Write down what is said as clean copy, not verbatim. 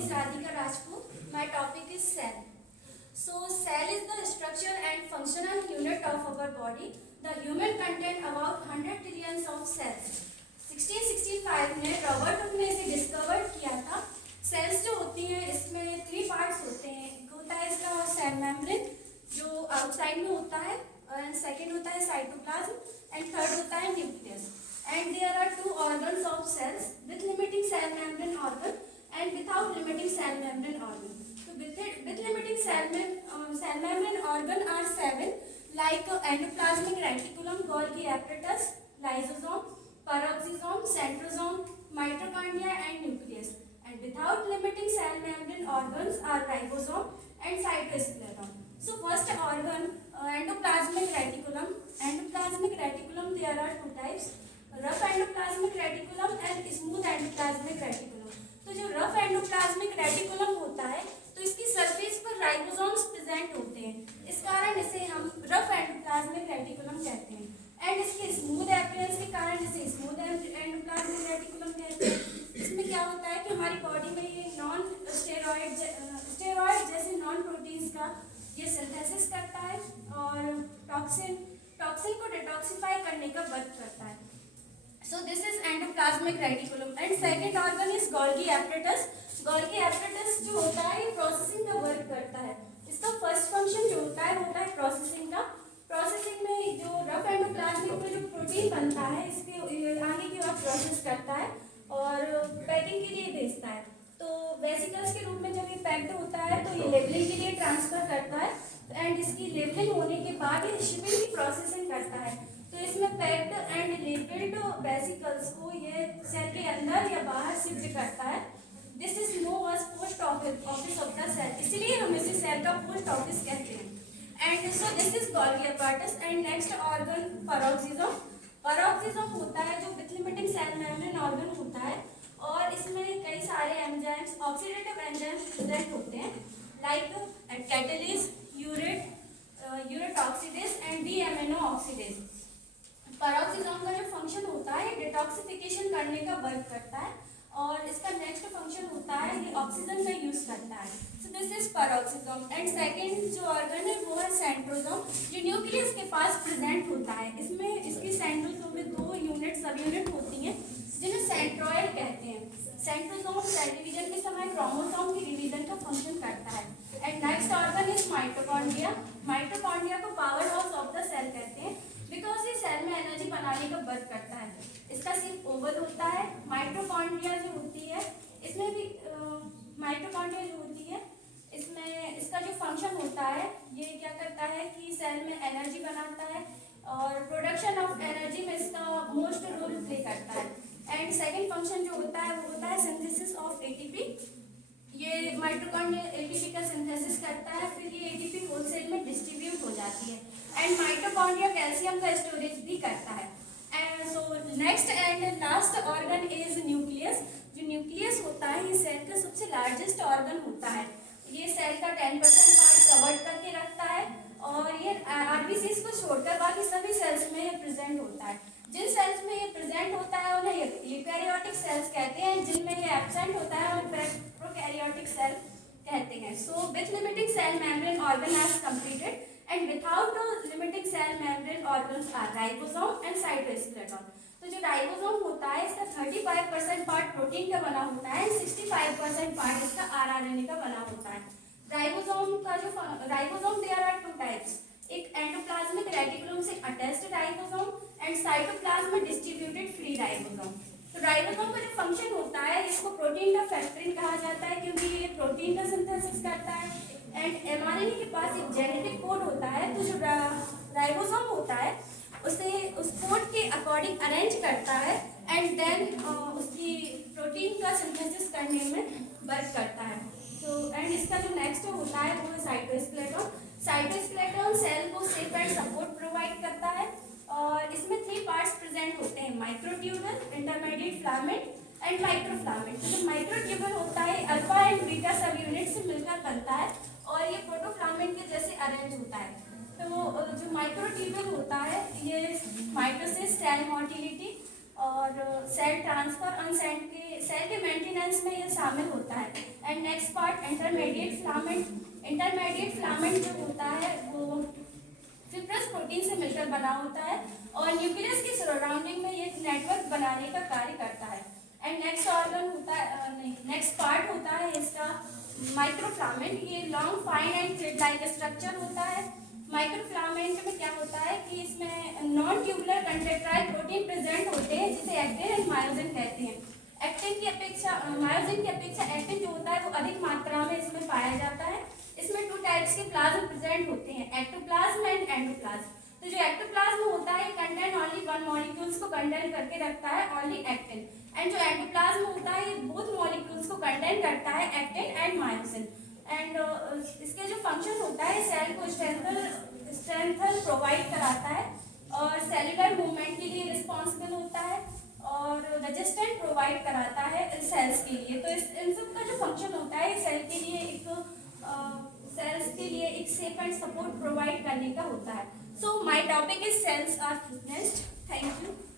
is Radhika Rajput. My topic is cell. So cell is the structure and functional unit of our body. The human contain about 100 trillions of cells. 1665 में Robert ने इसे discover किया था. Sales जो होती हैं इसमें 3 parts होते हैं. एक होता है इसका सेल मेम्ब्रेन जो आउटसाइड में होता है, एंड सेकेंड होता है साइटोप्लाज्म, एंड थर्ड होता है nucleus. And there are two organs of cells with limiting cell membrane organ and without limiting cell membrane organ. So with limiting cell membrane organ are 7 like endoplasmic reticulum, Golgi apparatus, lysosome, peroxisome, centrosome, mitochondria and nucleus. And without limiting cell membrane organs are ribosome and cytoskeleton. So first organ endoplasmic reticulum. Endoplasmic reticulum there are two types. Rough endoplasmic reticulum and smooth endoplasmic reticulum. तो जो rough endoplasmic reticulum होता है तो इसकी surface पर ribosomes present होते हैं, इस कारण इसे हम रफ एंडोप्लाज्मिक रेटिकुलम कहते हैं. एंड इसके स्मूथ अपीयरेंस के कारण इसे स्मूथ एंडोप्लाज्मिक रेटिकुलम कहते हैं. इसमें क्या होता है कि हमारी बॉडी में ये नॉन स्टेरॉइड जैसे नॉन प्रोटीन्स का ये सिंथेसिस करता है और टॉक्सिन को डिटॉक्सिफाई करने का वर्क करता है. So this is endoplasmic reticulum and second organ is Golgi apparatus. Golgi apparatus जो होता है ये प्रोसेसिंग का वर्क करता है. इसका फर्स्ट फंक्शन जो होता है प्रोसेसिंग का. प्रोसेसिंग में जो रफ एंडोप्लाज्मिक में जो प्रोटीन बनता है इसके आगे की ओर प्रोसेस करता है और पैकिंग के लिए भेजता है. तो वेसिकल्स के रूप में जब ये पैक्ड होता है तो ये लेबलिंग के लिए ट्रांसफर करता है एंड इसकी लेबलिंग होने के बाद ये शिपिंग की प्रोसेसिंग करता है. तो इसमें पैक्ड एंड लेबल्ड वेसिकल्स को ये सेल के अंदर या बाहर शिफ्ट करता है. This is known as post office of the cell, इसलिए हम इसे सेल का पोस्ट ऑफिस कहते हैं. And so this is golgi apparatus. And next organ peroxisome. Peroxisome होता है जो with limiting cell membrane organ होता है और इसमें कई सारे एंजाइम्स ऑक्सीडेटिव एंजाइम्स प्रेजेंट होते हैं like catalase, urate oxidase and D amino oxidase. Peroxisome का जो फंक्शन होता है डिटॉक्सिफिकेशन करने का वर्क करता है और इसका नेक्स्ट फंक्शन होता है ये ऑक्सीजन का यूज करता है. So this is peroxisome. And second जो ऑर्गन है वो है सेंट्रोसोम जो न्यूक्लियस के पास प्रेजेंट होता है. इसमें इसकी सेंट्रोसोम में 2 सब यूनिट होती हैं जिन्हें सेंट्रोइड कहते हैं. सेंट्रोसोम सेल डिवीजन के समय क्रोमोसोम की डिवीजन का फंक्शन करता है. And next organ is mitochondria. Mitochondria को power house of the cell कहते हैं बिकॉज ये सेल में एनर्जी बनाने का वर्क करता है. इसका सिर्फ ओवल होता है. माइटोकॉन्ड्रिया जो होती है इसमें भी माइटोकॉन्ड्रिया जो होती है इसमें इसका जो फंक्शन होता है ये क्या करता है कि सेल में एनर्जी बनाता है और प्रोडक्शन ऑफ एनर्जी में इसका मोस्ट रोल प्ले करता है. एंड सेकेंड फंक्शन जो होता है वो होता है सिंथेसिस ऑफ एटीपी. ये माइटोकॉन्ड्रिया एटीपी का सिंथेसिस करता है, फिर ये एटीपी होल सेल में डिस्ट्रीब्यूट हो जाती है. एंड माइटोकॉन्ड्रिया कैल्शियम का स्टोरेज भी करता है. And so next and last organ is nucleus. जो न्यूक्लियस होता है ये सेल का सबसे लार्जेस्ट ऑर्गन होता है. ये सेल का 10% पार्ट कवर्ड करके रखता है और ये आरबीसीज को छोड़कर बाकी सभी सेल्स में ये प्रेजेंट होता है. जिन सेल्स में ये प्रेजेंट होता है उन्हें यूकैरियोटिक सेल्स कहते हैं, जिनमें ये एब्सेंट होता है और प्रोकैरियोटिक सेल कहते हैं. So with limiting cell membrane organ are completed and without limiting cell membrane organs are ribosome and cytoskeleton. तो जो राइबोसोम होता है इसका 35% पार्ट प्रोटीन का बना होता है, 65% पार्ट इसका आरआरएनए का बना होता है. Ribosome there are 2 types. एक एंडोप्लाज्मिक रेटिकुलम से अटैच्ड राइबोसोम एंड साइटोप्लाज्म में डिस्ट्रीब्यूटेड फ्री राइबोसोम. तो राइबोसोम का जो फंक्शन होता है इसको प्रोटीन का फैक्टरिन कहा जाता है क्योंकि ये प्रोटीन का सिंथेसिस करता है. एंड एमआरएनए के पास एक जेनेटिक कोड होता है तो जो राइबोसोम होता है उसे उस कोड के अकॉर्डिंग अरेंज करता है एंड देन उसकी प्रोटीन का सिंथेसिस करने में वर्क करता है. तो एंड इसका जो नेक्स्ट होता है वो है साइटोस्केलेटन. साइटोस्केलेटन सेल को शेप एंड सपोर्ट प्रोवाइड करता है और इसमें 3 पार्ट्स प्रेजेंट होते हैं microtubule, intermediate filament and microfilament. तो जो माइक्रोट्यूबुल होता है अल्फा एंड बीटा सब यूनिट से मिलकर बनता है और ये प्रोटोफ्लामेंट के जैसे अरेंज होता है. तो जो माइक्रोट्यूबुल होता है ये माइटोसिस, सेल मोटिलिटी और सेल ट्रांसफर और सेल के मेंटेनेंस में ये शामिल होता है. And next part intermediate filament. Intermediate filament जो होता है वो फिब्रस प्रोटीन से मिलकर बना होता है और न्यूक्लियस की सराउंडिंग में ये नेटवर्क बनाने का कार्य करता है। एंड नेक्स्ट ऑर्गन होता है, नेक्स्ट पार्ट होता है इसका माइक्रोफिलामेंट। ये long fine and thread like structure होता है। माइक्रोफिलामेंट में क्या होता है कि इसमें नॉन ट्यूबुलर कंटेक्टाइल प्रोटीन प्रेजेंट होते हैं जिसे एक्टिन एंड मायोसिन कहते हैं। एक्टिन की अपेक्षा मायोसिन की अपेक्षा एक्टिन जो होता है वो अधिक मात्रा में इसमें पाया जाता है। इसमें 2 टाइप्स के प्लाज्म प्रेजेंट होते हैं, एक्टोप्लाज्म एंड एंडोप्लाज्म। तो जो एक्टोप्लाज्म होता है कंटेन ओनली 1 मॉलिक्यूल्स को कंटेन करके रखता है, ओनली एक्टिन। एंड जो एंडोप्लाज्म होता है ये बोथ मॉलिक्यूल्स को कंटेन करता है, एक्टिन एंड मायोसिन। एंड इसके जो फंक्शन होता है सेल को स्ट्रेंथ प्रोवाइड कराता है और सेलुलर मूवमेंट के लिए रिस्पॉन्सिबल होता है और रेजिस्टेंट प्रोवाइड कराता है सेल्स के लिए। तो इन सब का जो फंक्शन होता है सेल के लिए सेल्स के लिए एक शेप एंड सपोर्ट प्रोवाइड करने का होता है। So my topic is cells are fitness. Thank you.